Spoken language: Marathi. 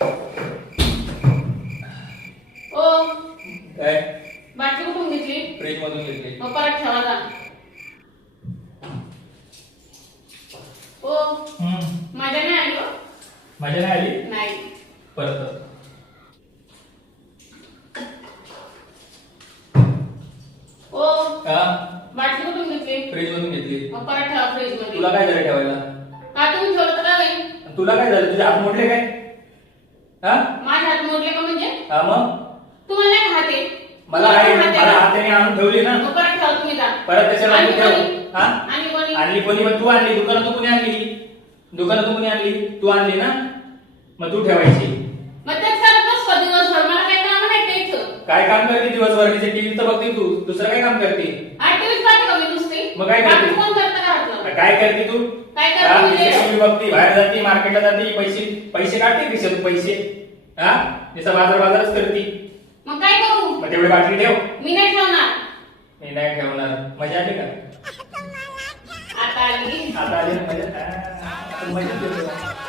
ओ काय? बाटली कुठून घेतली? फ्रीज मधून घेतली. मग परत ठेवा जा. ओ मजा नाही आली हो? मजा नाही आली? नाही. परत ओ हा बाटली कुठून घेतली? फ्रीज मधून घेतली. मग परत ठेवा फ्रीज मध्ये. तुला काय झालं ठेवायला? का तुम्ही ठेवलं तर काय? तुला काय झालं? तुझे हात मोडले काय? हा माझे हात मोडले का म्हणजे? हा मग तुम्हाला नाही हात आहे? मला तुम्हाला आहे, हात आहे मला का? हाताने आणून ठेवली ना. मग परत ठेवा तुम्ही जा. परत त्याच्याला आणि ठेव. कोणी? हा आणि कोणी? आणली कोणी? मग तू आणली. दुकानातून कोणी आणली? दुकानातून कोणी आणली? तू आणली ना, मग तू ठेवायची. मग तेच करत बसतो दिवसभर. मला काही काम नाही का इथं? काय काम करते दिवसभर? टीव्ही तर बघते तू, दुसरं काय काम करते? ऍक्टिव्हिटी पाहते का मी नुसती? मग काय करते? बाकी कोण करतं का हातलं? काय करते तू? काय करते हा, म्हणजे? टीव्ही बघते, बाहेर जाते, मार्केटला जाते, पैसे पैसे काढते खिशातून पैसे. हा जसं बाजारच करते. मग काय करू? मग तेवढी बाटली ठेव. मी नाही ठेवणार. मी नाही ठेवणार. मजा आली का? आता आली. आता आली ना मजा? हा, मजा येते.